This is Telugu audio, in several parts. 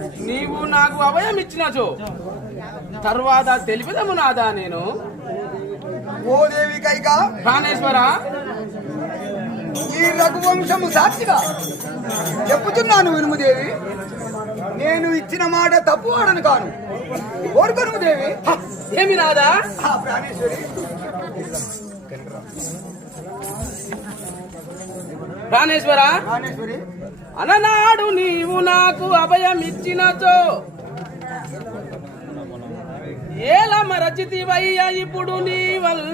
నీవు నాకు అభయం ఇచ్చినచో తరువాత తెలిపిదము నాదా నేను. ఓ దేవి కైక ప్రాణేశ్వర. ఈ రఘువంశము సాక్షిగా చెప్పుతున్నాను వినుముదేవి నేను ఇచ్చిన మాట తప్పు ఆడను కాను. కోరుకొను దేవి. ఏమి నాదా? ప్రాణేశ్వర. ప్రాణేశ్వరి. అననాడు నీవు నాకు అభయం ఇచ్చినచో ఏల మరచితివయ్య ఇప్పుడు నీ వల్ల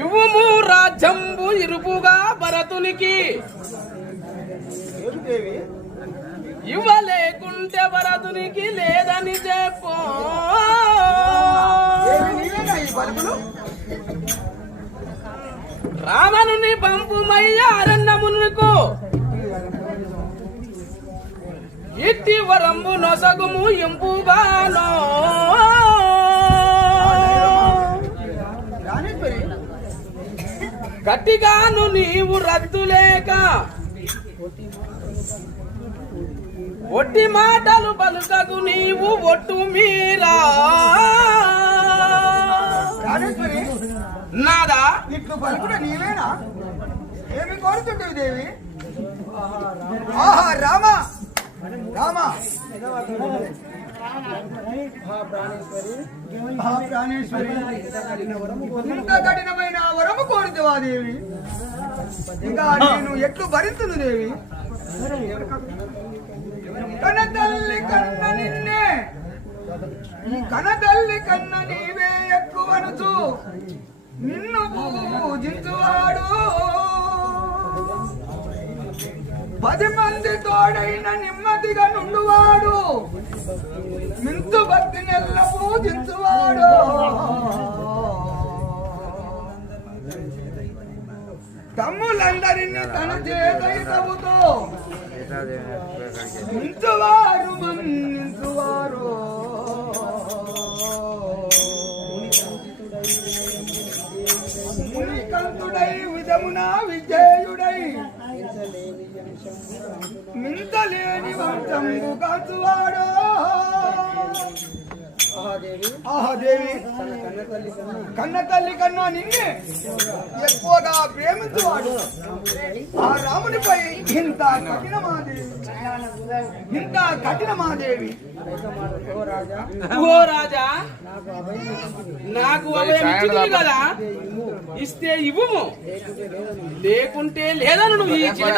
ఇవ్వుము రాజ్యంబు ఇరుపుగా భరతునికి. ఇవ్వలేకుంటే భరతునికి లేదని రావణుని పంపుమయ్య అరణ్యమునకు ఇట్టి వరంబు నొసగుము ఎంపుగానో గట్టిగాను నీవు రద్దు లేక ఒట్టి మాటలు పలుకగు నీవు ఒట్టు మీరా. నాదా? ఇట్లు పలుకుడు నీవేనా ఏమి కోరుతుండేవి దేవి? ఆహా రామ! రామ! ప్రాణేశ్వరి. ఇంత కఠినమైన వరము కోరుతావా దేవి? ఇంకా నేను ఎట్లు భరించును దేవి? కన తల్లి కన్న నిన్నే. కన తల్లి కన్న నీవే. ఎక్కువనుచు నిన్ను పూజించువాడు. పది మంది తోడైన నెమ్మదిగా నుండువాడు. మింతు భక్తి నెల్ల పూజించువాడు. తమ్ములందరినీ తన చేతవుతో మించువారు మన్నించువారు. మునికంతుడై విధమున విజయుడై. మింతలేని వంశంబు కాచువాడు. ఆహాదేవి. కన్న తల్లి కన్నా నిన్నే ఎక్కువగా ప్రేమించువాడు. ఆ రామునిపై ఇంత కఠినమాదేవి. ఇంత కఠినమాదేవి. ఓ రాజా. నాకు అభయం కదా. ఇస్తే ఇవ్వము లేకుంటే లేదను నువ్వు